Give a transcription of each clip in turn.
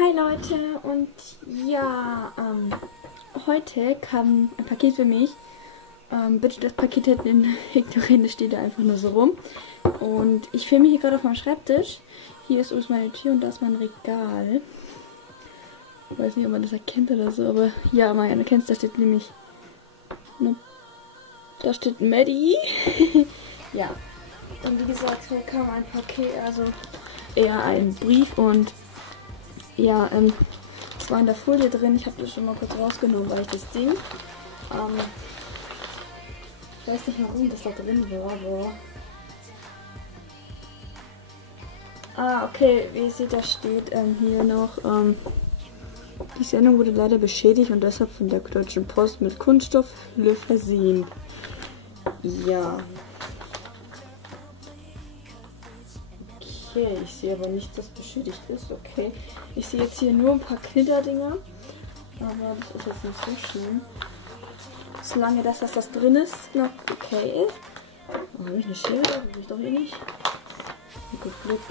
Hi Leute, und ja, heute kam ein Paket für mich. Bitte das Paket hinten ignorieren, das steht da einfach nur so rum. Und ich filme hier gerade auf meinem Schreibtisch. Hier ist übrigens meine Tür und da ist mein Regal. Ich weiß nicht, ob man das erkennt oder so, aber ja, Marianne, du kennst, da steht nämlich, ne, da steht Maddie. Ja, und wie gesagt, hier kam ein Paket, also eher ein Brief und ja, es war in der Folie drin. Ich habe das schon mal kurz rausgenommen, weil ich das Ding, ich weiß nicht warum das da drin war, aber okay, wie ihr seht, da steht hier noch, die Sendung wurde leider beschädigt und deshalb von der Deutschen Post mit Kunststoffhülle versehen. Ja. Okay, ich sehe aber nicht, dass beschädigt ist. Okay. Ich sehe jetzt hier nur ein paar Knitterdinger. Aber das ist jetzt nicht so schlimm. Solange das drin ist, noch okay ist. Oh, habe ich eine Schere? Habe ich doch eh nicht. Glück.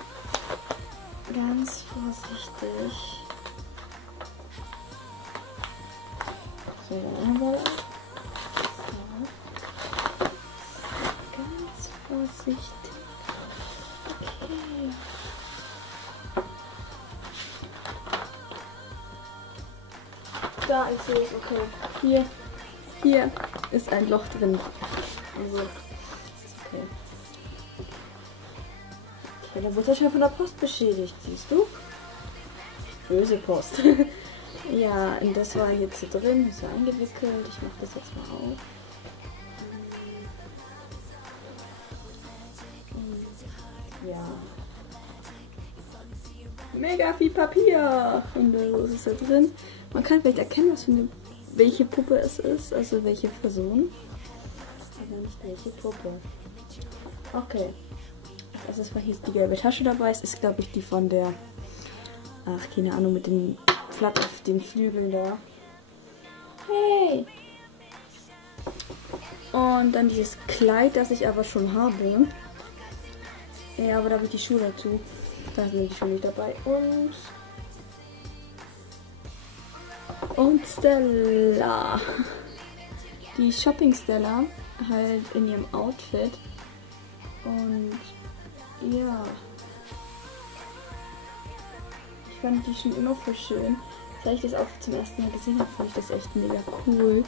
Ganz vorsichtig. So, dann haben wir das. So. Ganz vorsichtig. Okay. Da, ich sehe es, okay. Hier ist ein Loch drin. Also, okay. Okay, da wurde ja schon von der Post beschädigt, siehst du? Böse Post. Ja, und das war jetzt so drin, ist so eingewickelt. Ich mache das jetzt mal auf. Ja. Mega viel Papier! Und so ist es da drin. Man kann vielleicht erkennen, welche Puppe es ist, also welche Person. Aber nicht welche Puppe. Okay. Das ist, weil hier die gelbe Tasche dabei ist. Ist, glaube ich, die von der, ach, keine Ahnung, mit dem Flatt auf den Flügeln da. Hey! Und dann dieses Kleid, das ich aber schon habe. Ja, aber da habe ich die Schuhe dazu. Da sind die Schuhe nicht dabei. Und Stella. Die Shopping Stella halt in ihrem Outfit. Und ja. Ich fand die schon immer voll schön. Seit ich das Outfit zum ersten Mal gesehen habe, fand ich das echt mega cool.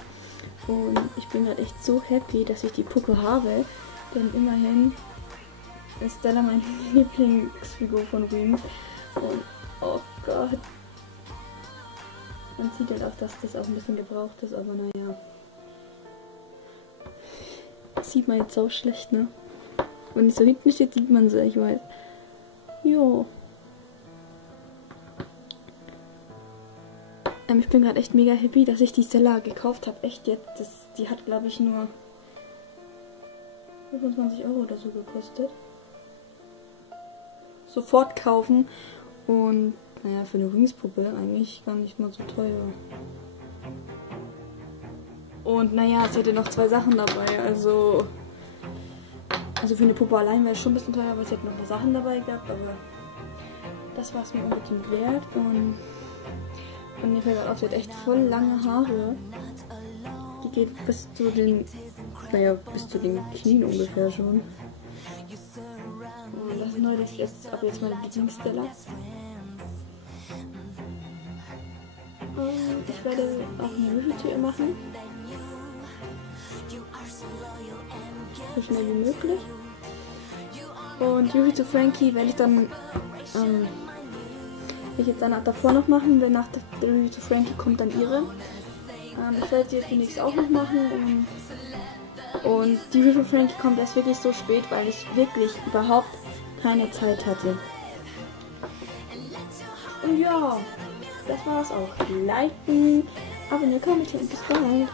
Und ich bin gerade echt so happy, dass ich die Puppe habe. Denn immerhin ist Stella meine Lieblingsfigur von Wings. Und oh Gott. Man sieht halt auch, dass das auch ein bisschen gebraucht ist, aber naja. Das sieht man jetzt so schlecht, ne? Wenn die so hinten steht, sieht man sie, ich weiß. Jo. Ich bin gerade echt mega happy, dass ich die Stella gekauft habe. Echt jetzt. Die hat, glaube ich, nur 25 € oder so gekostet. Sofort kaufen. Und naja, für eine Wings-Puppe eigentlich gar nicht mal so teuer. Und naja, es hätte noch 2 Sachen dabei. Also für eine Puppe allein wäre es schon ein bisschen teuer, aber es hätte noch ein paar Sachen dabei gehabt. Aber das war es mir unbedingt wert. Und mir fällt auf, sie hat echt voll lange Haare. Die geht bis zu den Knien ungefähr schon. Und das ist neu, das ist ab jetzt meine Lieblingsstella. Und ich werde auch eine Review-Tour machen. So schnell wie möglich. Und Review zu Frankie werde ich dann jetzt danach davor noch machen, denn nach der Review zu Frankie kommt dann ihre. Ich werde sie jetzt demnächst auch noch machen. Und die Review für Frankie kommt erst wirklich so spät, weil ich wirklich überhaupt keine Zeit hatte. Und ja, das war's auch. Liken, abonnieren, kommentieren, bis bald.